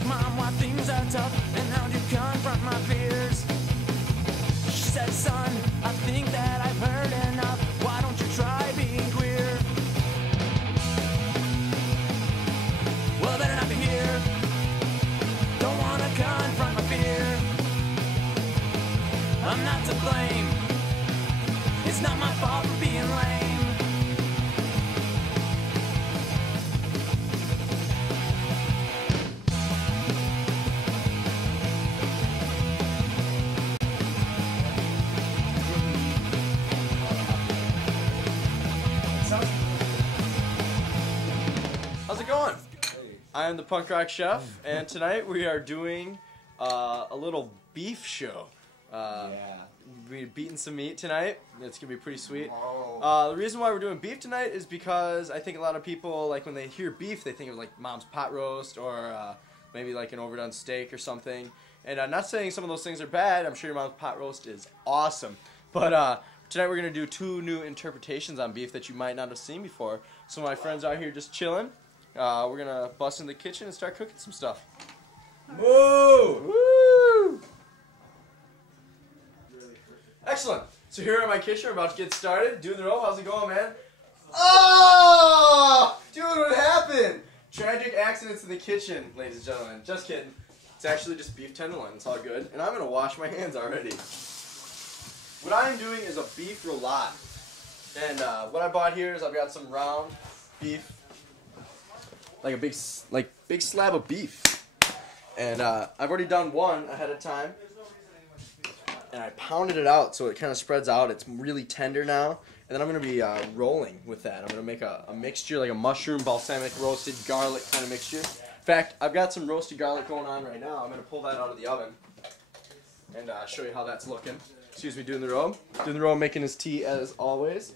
ask mom why things are tough and how to confront my fears. She said, son, I think that I've heard enough. Why don't you try being queer? Well, I better not be here. Don't wanna confront my fear. I'm not to blame. It's not my fault for being lame. How's it going? I am the Punk Rock Chef, and tonight we are doing a little beef show. We're beating some meat tonight. It's gonna be pretty sweet. The reason why we're doing beef tonight is because I think a lot of people, like, when they hear beef, they think of like mom's pot roast or maybe like an overdone steak or something. And I'm not saying some of those things are bad. I'm sure your mom's pot roast is awesome. But tonight we're gonna do two new interpretations on beef that you might not have seen before. So my friends out here just chilling. We're gonna bust in the kitchen and start cooking some stuff. Woo! Woo! Excellent. So here in my kitchen, we're about to get started. Doing the roll. How's it going, man? Oh! Dude, what happened? Tragic accidents in the kitchen, ladies and gentlemen. Just kidding. It's actually just beef tenderloin. It's all good. And I'm gonna wash my hands already. What I am doing is a beef roulade. And what I bought here is I've got some round beef. Like a big slab of beef. And I've already done one ahead of time. And I pounded it out so it kind of spreads out. It's really tender now. And then I'm going to be rolling with that. I'm going to make a mixture, like a mushroom, balsamic, roasted garlic kind of mixture. In fact, I've got some roasted garlic going on right now. I'm going to pull that out of the oven and show you how that's looking. Excuse me, doing the roll. Doing the roll, making his tea as always.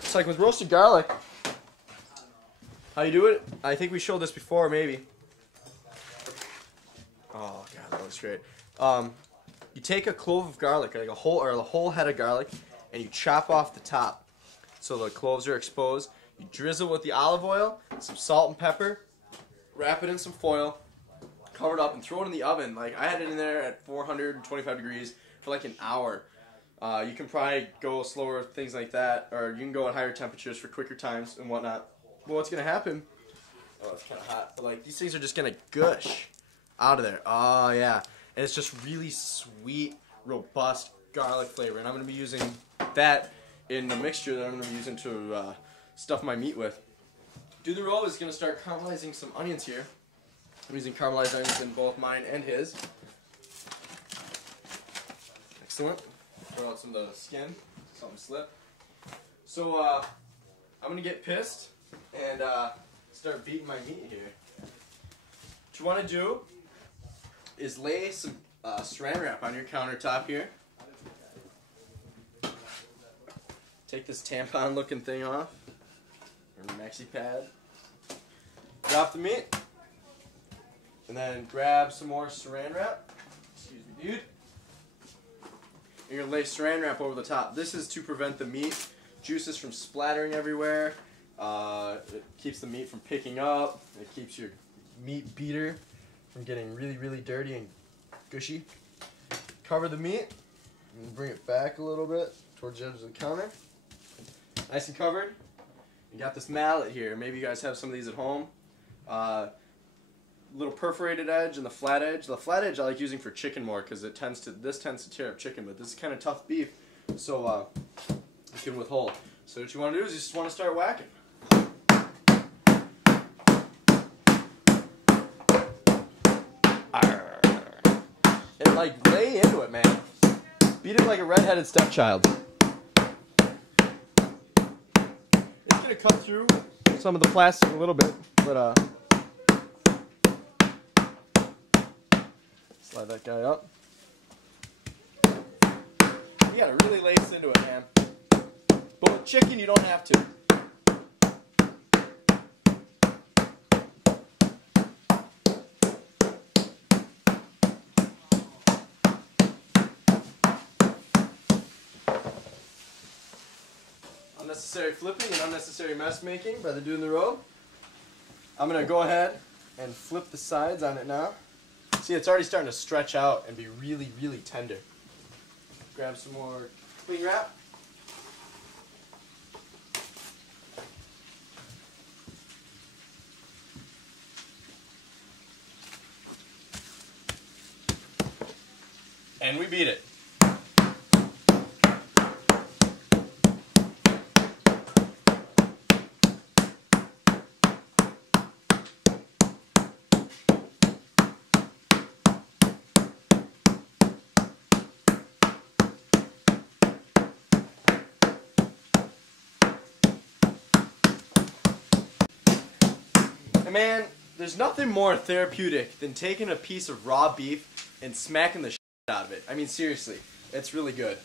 It's like with roasted garlic. How you do it? I think we showed this before, maybe. Oh god, that looks great. You take a clove of garlic, like the whole head of garlic, and you chop off the top, so the cloves are exposed. You drizzle with the olive oil, some salt and pepper, wrap it in some foil, cover it up, and throw it in the oven. Like I had it in there at 425 degrees for like an hour. You can probably go slower, things like that, or you can go at higher temperatures for quicker times and whatnot. Well, what's gonna happen? Oh, it's kind of hot. But like these things are just gonna gush out of there. Oh yeah, and it's just really sweet, robust garlic flavor. And I'm gonna be using that in the mixture that I'm gonna be using to stuff my meat with. Do the roll is gonna start caramelizing some onions here. I'm using caramelized onions in both mine and his. Excellent. Throw out some of the skin, something slip. So I'm gonna get pissed and start beating my meat here. What you want to do is lay some saran wrap on your countertop here. Take this tampon looking thing off, or maxi pad. Drop the meat, and then grab some more saran wrap. Excuse me, dude. You're going to lay saran wrap over the top. This is to prevent the meat juices from splattering everywhere. It keeps the meat from picking up. It keeps your meat beater from getting really, really dirty and gushy. Cover the meat and bring it back a little bit towards the edge of the counter. Nice and covered. You got this mallet here. Maybe you guys have some of these at home. Little perforated edge and the flat edge. The flat edge I like using for chicken more because this tends to tear up chicken, but this is kind of tough beef, so you can withhold. So what you want to do is you just want to start whacking. And like lay into it, man. Beat it like a redheaded stepchild. It's gonna cut through some of the plastic a little bit, but slide that guy up. You gotta really lace into it, man. But with chicken, you don't have to. Unnecessary flipping and unnecessary mess making by the dude in the row. I'm gonna go ahead and flip the sides on it now. See, it's already starting to stretch out and be really, really tender. Grab some more cling wrap. And we beat it. And man, there's nothing more therapeutic than taking a piece of raw beef and smacking the shit out of it. I mean, seriously, it's really good.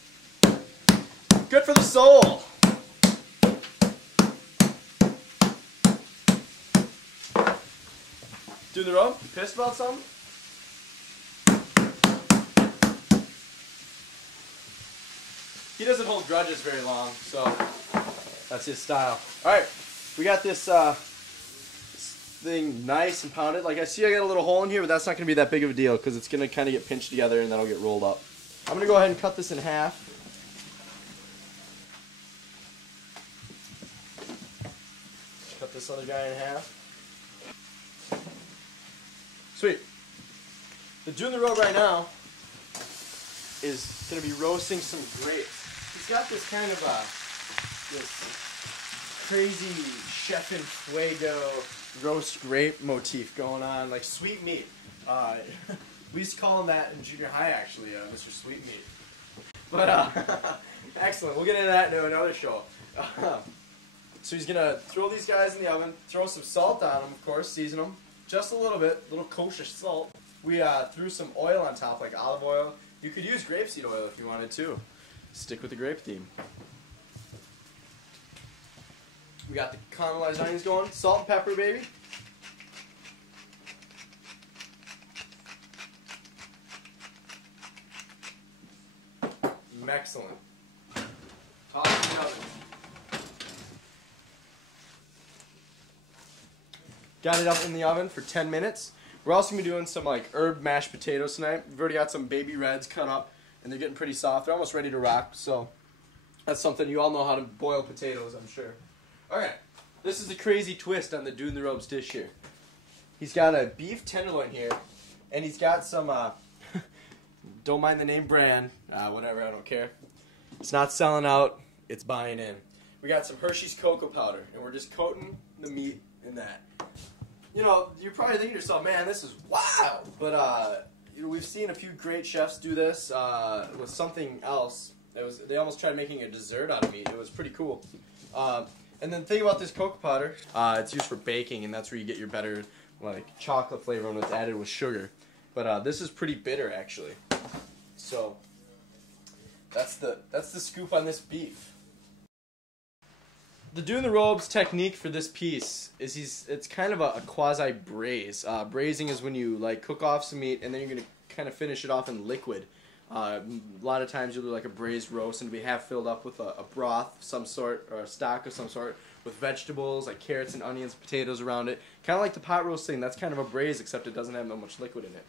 Good for the soul. Doing the rope? You pissed about something? He doesn't hold grudges very long, so that's his style. Alright, we got this thing nice and pounded. Like I see I got a little hole in here, but that's not going to be that big of a deal because it's going to kind of get pinched together and then it'll get rolled up. I'm going to go ahead and cut this in half. Cut this other guy in half. Sweet. The doing the road right now is going to be roasting some grapes. He's got this kind of this crazy chef in fuego roast grape motif going on, like sweet meat. We used to call him that in junior high, actually, Mr. Sweet Meat. But excellent. We'll get into that in another show. So he's gonna throw these guys in the oven, throw some salt on them, of course, season them just a little bit, little kosher salt. We threw some oil on top, like olive oil. You could use grapeseed oil if you wanted to. Stick with the grape theme. We got the caramelized onions going. Salt and pepper, baby. Excellent. Toss it in the oven. Got it up in the oven for 10 minutes. We're also going to be doing some like herb mashed potatoes tonight. We've already got some baby reds cut up, and they're getting pretty soft. They're almost ready to rock, so that's something you all know how to boil potatoes, I'm sure. Alright, this is a crazy twist on the Doing the Robes dish here. He's got a beef tenderloin here, and he's got some, don't mind the name brand, whatever, I don't care. It's not selling out, it's buying in. We got some Hershey's cocoa powder, and we're just coating the meat in that. You know, you're probably thinking to yourself, man, this is wild. But you know, we've seen a few great chefs do this with something else. They almost tried making a dessert out of meat. It was pretty cool. And then the thing about this cocoa powder, it's used for baking, and that's where you get your better like chocolate flavor when it's added with sugar. But this is pretty bitter, actually. So that's the scoop on this beef. The Doing the Robes technique for this piece is it's kind of a quasi braise. Braising is when you like cook off some meat and then you're gonna kind of finish it off in liquid. A lot of times you'll do like a braised roast and it'll be half filled up with a broth of some sort or a stock of some sort with vegetables like carrots and onions, potatoes around it. Kind of like the pot roast thing. That's kind of a braise except it doesn't have that much liquid in it.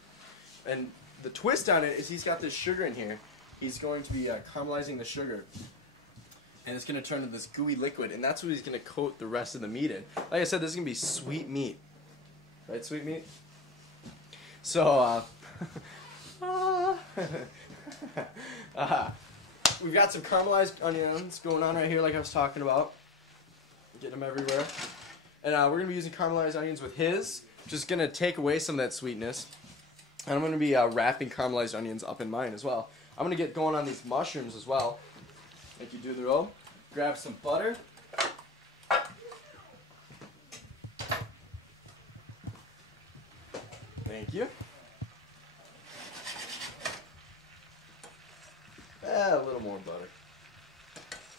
And the twist on it is he's got this sugar in here. He's going to be caramelizing the sugar. And it's going to turn into this gooey liquid, and that's what he's going to coat the rest of the meat in. Like I said, this is going to be sweet meat. Right, sweet meat? So, we've got some caramelized onions going on right here, like I was talking about. Getting them everywhere. And we're going to be using caramelized onions with his, just going to take away some of that sweetness. And I'm going to be wrapping caramelized onions up in mine as well. I'm going to get going on these mushrooms as well. Like you do the roll. Grab some butter. Thank you. A little more butter.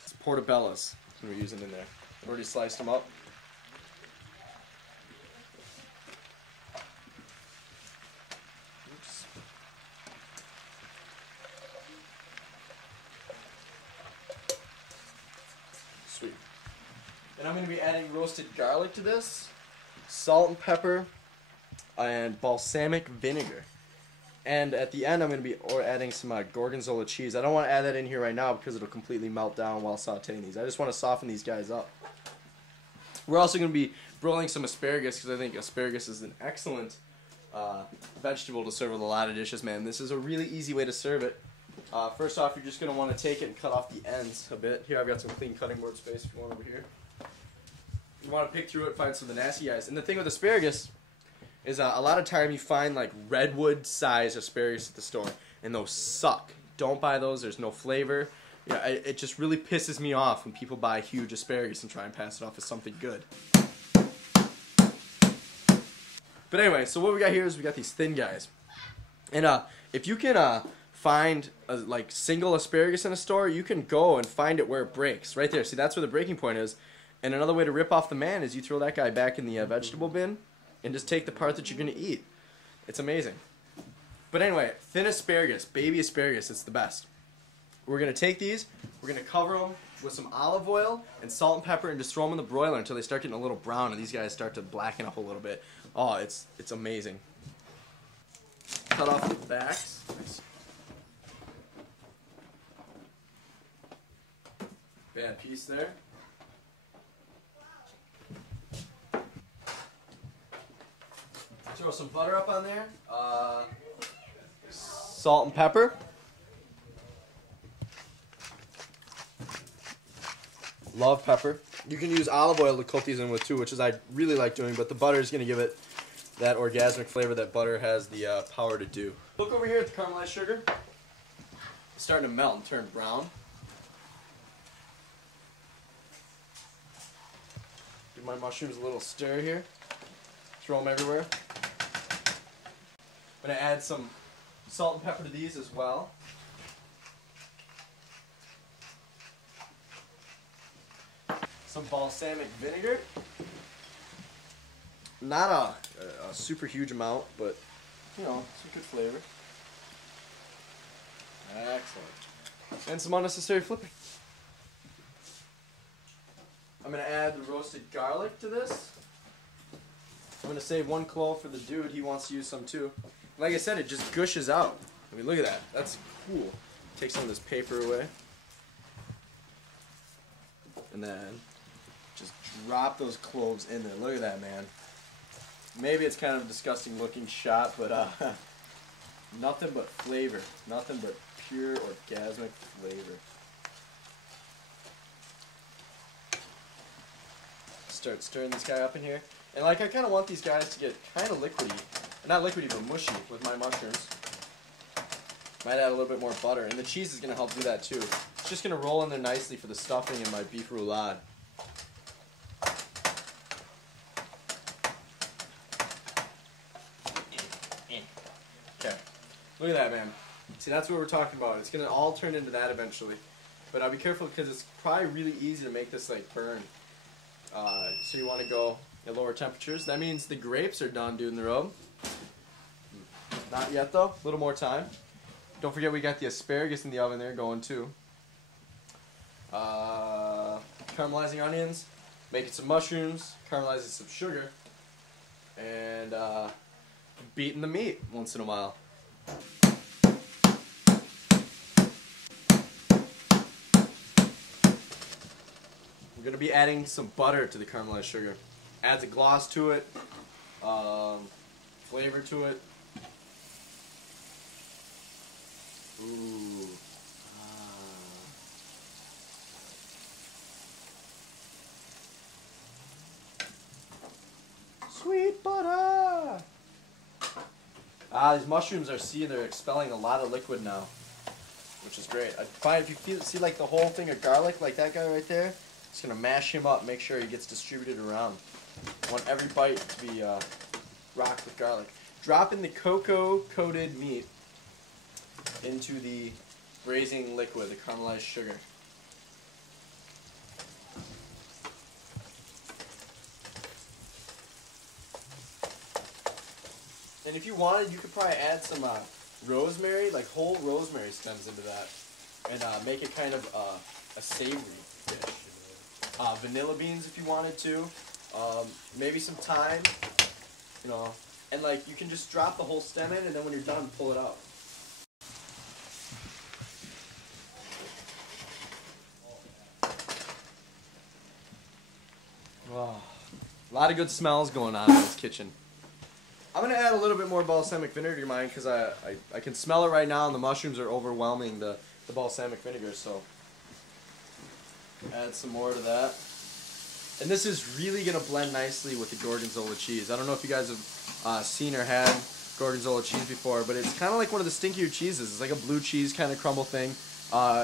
It's portobellos we're using in there. I've already sliced them up. Oops. Sweet. And I'm going to be adding roasted garlic to this. salt and pepper, and balsamic vinegar. And at the end, I'm going to be adding some gorgonzola cheese. I don't want to add that in here right now because it'll completely melt down while sauteing these. I just want to soften these guys up. We're also going to be broiling some asparagus because I think asparagus is an excellent vegetable to serve with a lot of dishes, man. This is a really easy way to serve it. First off, you're just going to want to take it and cut off the ends a bit. Here, I've got some clean cutting board space if you want over here. You want to pick through it, find some of the nasty guys. And the thing with asparagus is a lot of time you find like redwood size asparagus at the store, and those suck. Don't buy those. There's no flavor. Yeah, it just really pisses me off when people buy huge asparagus and try and pass it off as something good. But anyway, so what we got here is we got these thin guys, and if you can find like single asparagus in a store, you can go and find it where it breaks right there. See, that's where the breaking point is. And another way to rip off the man is you throw that guy back in the vegetable bin and just take the part that you're going to eat. It's amazing. But anyway, thin asparagus, baby asparagus, it's the best. We're going to take these, we're going to cover them with some olive oil and salt and pepper and just throw them in the broiler until they start getting a little brown and these guys start to blacken up a little bit. Oh, it's amazing. Cut off the backs. Bad piece there. Throw some butter up on there. Salt and pepper. Love pepper. You can use olive oil to coat these in with too, which is I really like doing, but the butter is going to give it that orgasmic flavor that butter has the power to do. Look over here at the caramelized sugar. It's starting to melt and turn brown. Give my mushrooms a little stir here. Throw them everywhere. I'm going to add some salt and pepper to these as well. Some balsamic vinegar. Not a super huge amount, but you know, some good flavor. Excellent. And some unnecessary flipping. I'm going to add the roasted garlic to this. I'm going to save one clove for the dude. He wants to use some too. Like I said, it just gushes out. I mean, look at that. That's cool. Take some of this paper away. And then just drop those cloves in there. Look at that, man. Maybe it's kind of a disgusting looking shot, but nothing but flavor. Nothing but pure orgasmic flavor. Start stirring this guy up in here. And like I kind of want these guys to get kind of liquidy. Not liquidy, but mushy with my mushrooms. Might add a little bit more butter. And the cheese is going to help do that too. It's just going to roll in there nicely for the stuffing in my beef roulade. Okay. Look at that, man. See, that's what we're talking about. It's going to all turn into that eventually. But be careful because it's probably really easy to make this like burn. So you want to go at lower temperatures. That means the grapes are done doing the robe. Not yet though. A little more time. Don't forget we got the asparagus in the oven there going too. Caramelizing onions, making some mushrooms, caramelizing some sugar, and beating the meat once in a while. We're going to be adding some butter to the caramelized sugar. Adds a gloss to it, flavor to it. Ooh. Sweet butter! These mushrooms they're expelling a lot of liquid now, which is great. I find if you see like the whole thing of garlic, like that guy right there, just gonna mash him up, make sure he gets distributed around. I want every bite to be rocked with garlic. Drop in the cocoa-coated meat into the braising liquid, the caramelized sugar. And if you wanted, you could probably add some rosemary, like whole rosemary stems into that, and make it kind of a savory dish. Vanilla beans if you wanted to. Maybe some thyme, you know, and like you can just drop the whole stem in, and then when you're done, pull it out. Oh, a lot of good smells going on in this kitchen. I'm gonna add a little bit more balsamic vinegar to mine because I can smell it right now, and the mushrooms are overwhelming the balsamic vinegar. So add some more to that. And this is really going to blend nicely with the Gorgonzola cheese. I don't know if you guys have seen or had Gorgonzola cheese before, but it's kind of like one of the stinkier cheeses. It's like a blue cheese kind of crumble thing.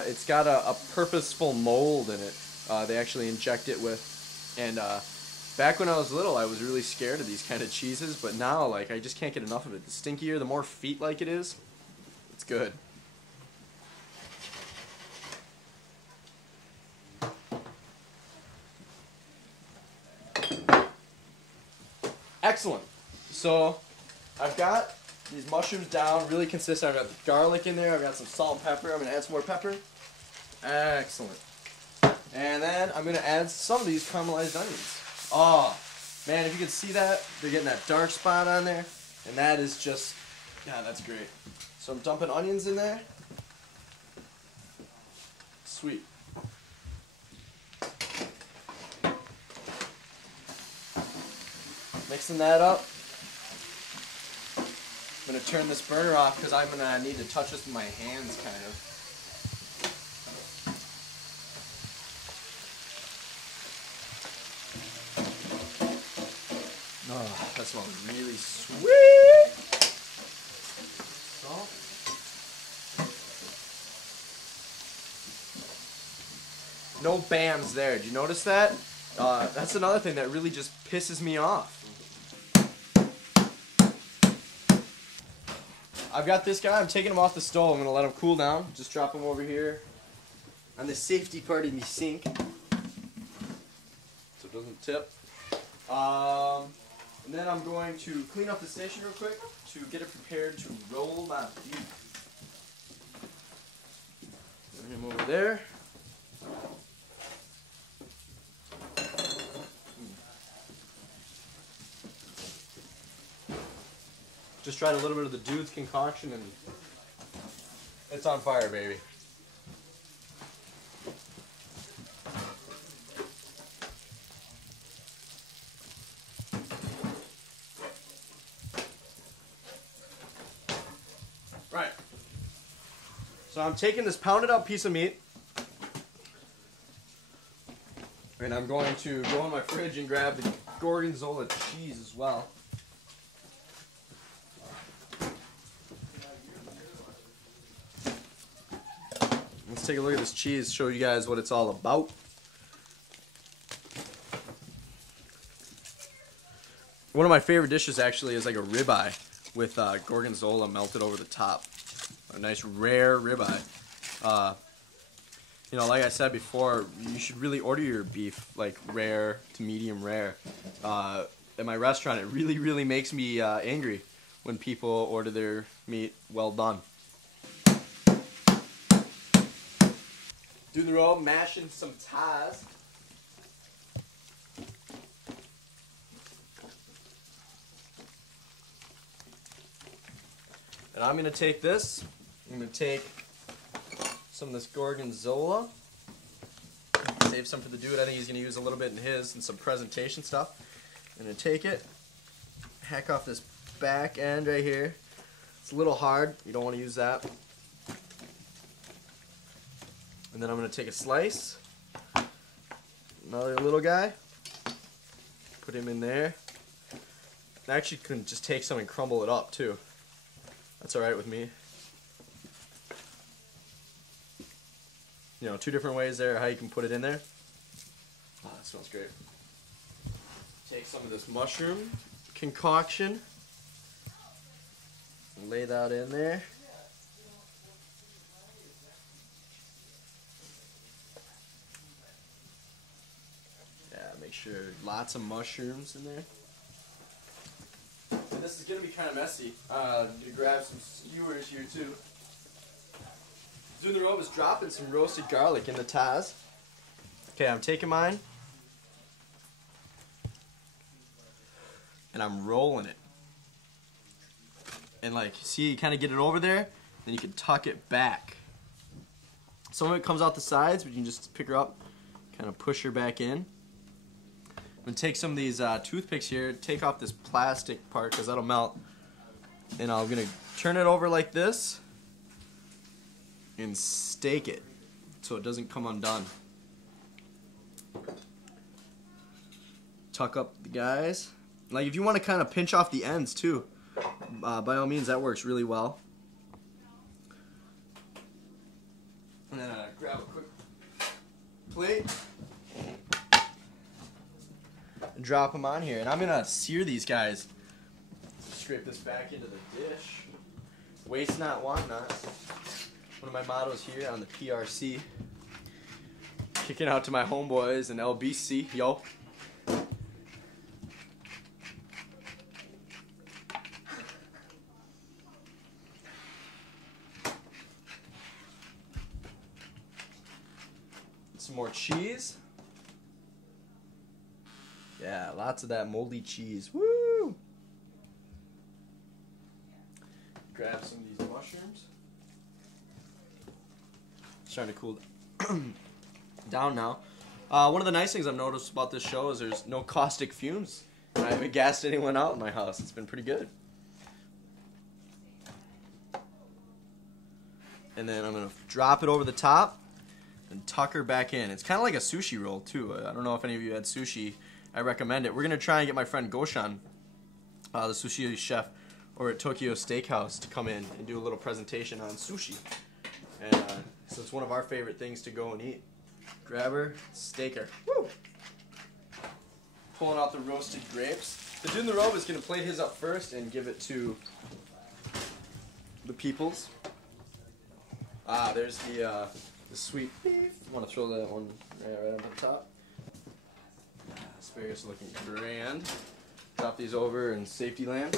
It's got a purposeful mold in it. They actually inject it with. And back when I was little, I was really scared of these kind of cheeses, but now like I just can't get enough of it. The stinkier, the more feet like it is, it's good. Excellent. So I've got these mushrooms down, really consistent. I've got the garlic in there. I've got some salt and pepper. I'm going to add some more pepper. Excellent. And then I'm going to add some of these caramelized onions. Oh, man, if you can see that, they're getting that dark spot on there. And that is just, yeah, that's great. So I'm dumping onions in there. Sweet. Mixing that up. I'm going to turn this burner off because I'm going to need to touch this with my hands, kind of. Oh, that smells really sweet. Salt. No bams there. Did you notice that? That's another thing that really just pisses me off. I've got this guy. I'm taking him off the stove. I'm going to let him cool down. Just drop him over here on the safety part of the sink so it doesn't tip. And then I'm going to clean up the station real quick to get it prepared to roll my beef. Put him over there. Just tried a little bit of the Dude's concoction and it's on fire, baby. Right. So I'm taking this pounded up piece of meat and I'm going to go in my fridge and grab the Gorgonzola cheese as well. Let's take a look at this cheese, show you guys what it's all about. One of my favorite dishes actually is like a ribeye with Gorgonzola melted over the top. A nice rare ribeye. You know, like I said before, you should really order your beef like rare to medium rare. At my restaurant, it really makes me angry when people order their meat well done. Do the roll, mashing some ties. And I'm going to take this. I'm going to take some of this Gorgonzola. Save some for the Dude. I think he's going to use a little bit in his and some presentation stuff. I'm going to take it, hack off this back end right here. It's a little hard. You don't want to use that. And then I'm going to take a slice, another little guy, put him in there. I actually can just take some and crumble it up too. That's alright with me. You know, two different ways there how you can put it in there. Oh, that smells great. Take some of this mushroom concoction, and lay that in there. Make sure lots of mushrooms in there. And this is going to be kind of messy. You grab some skewers here too. Doing the robe is dropping some roasted garlic in the Taz. Okay, I'm taking mine. and I'm rolling it. And like, see, you kind of get it over there, then you can tuck it back. Some of it comes out the sides, but you can just pick her up, kind of push her back in. I'm going to take some of these toothpicks here, take off this plastic part because that'll melt. And I'm going to turn it over like this and stake it so it doesn't come undone. Tuck up the guys. Like if you want to kind of pinch off the ends too, by all means that works really well. And then grab a quick plate and drop them on here. And I'm gonna sear these guys. Scrape this back into the dish. Waste not, want not. One of my mottos here on the PRC. Kicking out to my homeboys and LBC. Yo. Some more cheese. Yeah, lots of that moldy cheese. Woo! Grab some of these mushrooms. Starting to cool down now. One of the nice things I've noticed about this show is there's no caustic fumes. And I haven't gassed anyone out in my house. It's been pretty good. And then I'm going to drop it over the top and tuck her back in. It's kind of like a sushi roll too. I don't know if any of you had sushi. I recommend it. We're going to try and get my friend Goshan, the sushi chef over at Tokyo Steakhouse, to come in and do a little presentation on sushi. And so it's one of our favorite things to go and eat. Grab her, stake her. Woo! Pulling out the roasted grapes. The dude in the robe is going to plate his up first and give it to the peoples. There's the sweet beef. I want to throw that one right up on top. Asparagus looking grand. Drop these over in safety land.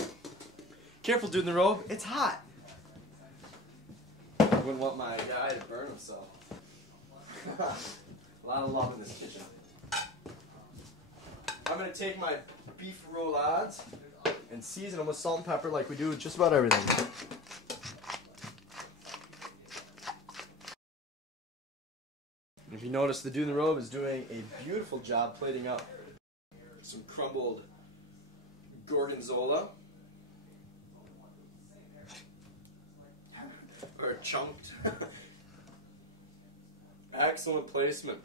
Careful, dude in the robe. It's hot. I wouldn't want my guy to burn himself. A lot of love in this kitchen. I'm going to take my beef roulades and season them with salt and pepper like we do with just about everything. If you notice, the dude in the robe is doing a beautiful job plating up some crumbled gorgonzola. Or chunked. Excellent placement.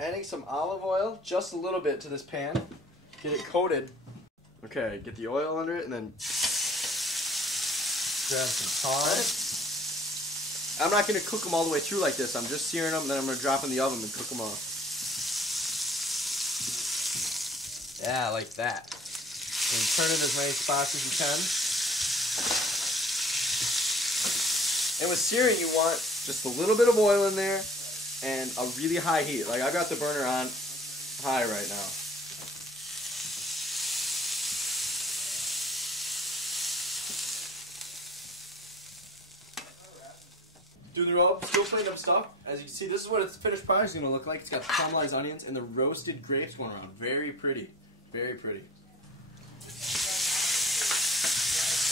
Adding some olive oil, just a little bit, to this pan. Get it coated. Okay, get the oil under it and then grab some thyme. I'm not going to cook them all the way through like this. I'm just searing them, and then I'm going to drop in the oven and cook them off. Yeah, like that. And turn it as many spots as you can. And with searing, you want just a little bit of oil in there and a really high heat. Like, I've got the burner on high right now. Doing the robe, still plating up stuff. As you can see, this is what its finished product is going to look like. It's got the caramelized onions and the roasted grapes going around. Very pretty. Very pretty.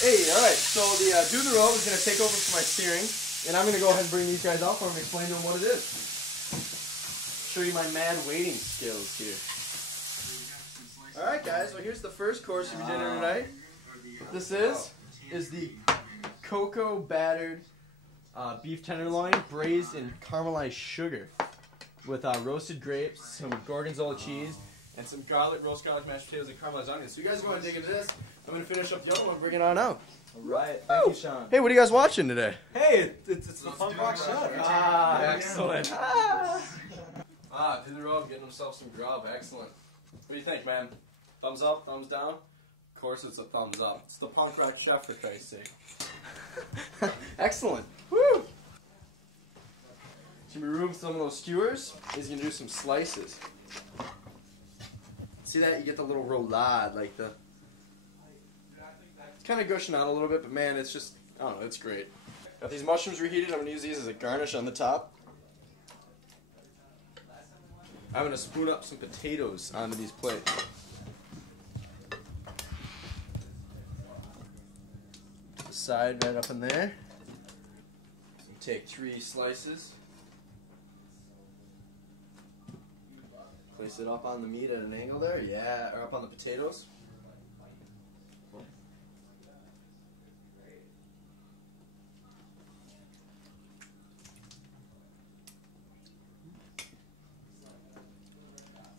Hey, alright, so the dude in the robe is going to take over for my searing. And I'm going to go ahead and bring these guys out for him and explain to them what it is. Show you my mad waiting skills here. Alright guys, well here's the first course of your dinner tonight. This is the cocoa battered beef tenderloin braised in caramelized sugar with roasted grapes, some gorgonzola cheese, and some roast garlic mashed potatoes and caramelized onions. So you guys go ahead and dig into this. I'm going to finish up the other one and bring it on out. Alright, thank you, Sean. Hey, what are you guys watching today? Hey, it's the Punk Rock Chef. Excellent. Dude in the robe getting himself some grub. Excellent. What do you think, man? Thumbs up, thumbs down? Of course it's a thumbs up. It's the Punk Rock Chef, for Christ's sake. Excellent. Woo! So remove some of those skewers. He's going to do some slices. See that? You get the little roulade, like the... It's kind of gushing out a little bit, but man, it's just, I don't know, it's great. Got these mushrooms reheated. I'm going to use these as a garnish on the top. I'm going to spoon up some potatoes onto these plates. side right up in there. You take 3 slices. Place it up on the meat at an angle there. Yeah, or up on the potatoes.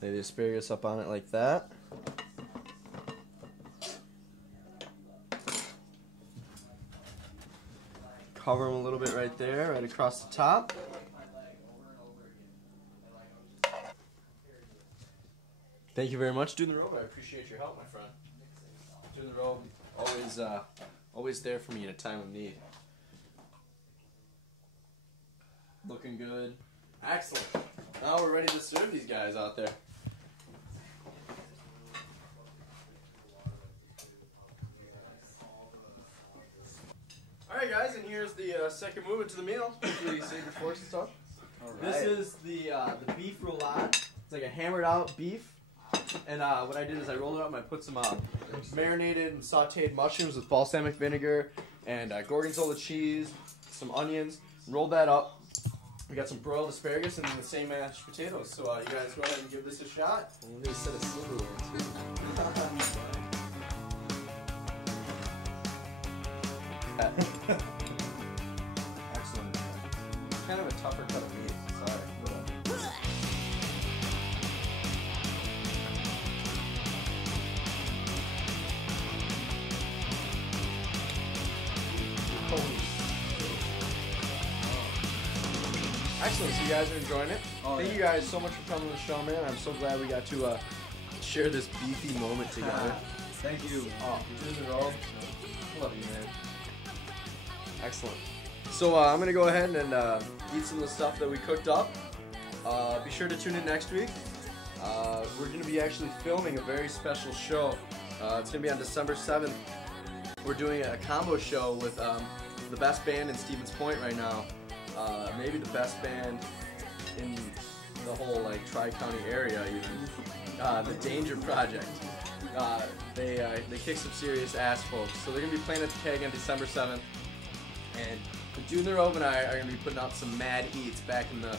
Lay the asparagus up on it like that. Cover them a little bit right there, right across the top. Thank you very much, Doing the Robe. I appreciate your help, my friend. Doing the Robe, always there for me in a time of need. Looking good. Excellent. Now we're ready to serve these guys out there. Alright guys, and here's the second movement to the meal. Usually save your forks and stuff. This is the beef roulade. It's like a hammered out beef. And what I did is I rolled it up and I put some marinated and sauteed mushrooms with balsamic vinegar and gorgonzola cheese, some onions. Rolled that up. We got some broiled asparagus and the same mashed potatoes. So you guys go ahead and give this a shot. And we set a silver one too. Excellent. It's kind of a tougher cut of meat. Sorry. Excellent. So you guys are enjoying it. Thank you guys so much for coming to the show, man. I'm so glad we got to share this beefy moment together. Thank you. Oh, Doing the Robe. Love you, man. Excellent. So I'm going to go ahead and eat some of the stuff that we cooked up. Be sure to tune in next week. We're going to be actually filming a very special show. It's going to be on December 7th. We're doing a combo show with the best band in Stevens Point right now. Maybe the best band in the whole like Tri-County area even. The Danger Project. They kick some serious ass, folks. So they're going to be playing at the Keg on December 7th. And Doing the Robe and I are going to be putting out some mad eats back in the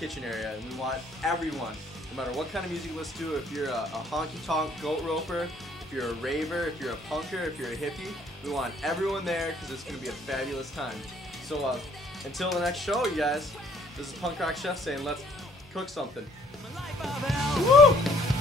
kitchen area. And we want everyone, no matter what kind of music you listen to, if you're a honky-tonk goat roper, if you're a raver, if you're a punker, if you're a hippie, we want everyone there because it's going to be a fabulous time. So until the next show, you guys, this is Punk Rock Chef saying let's cook something. My life of hell. Woo!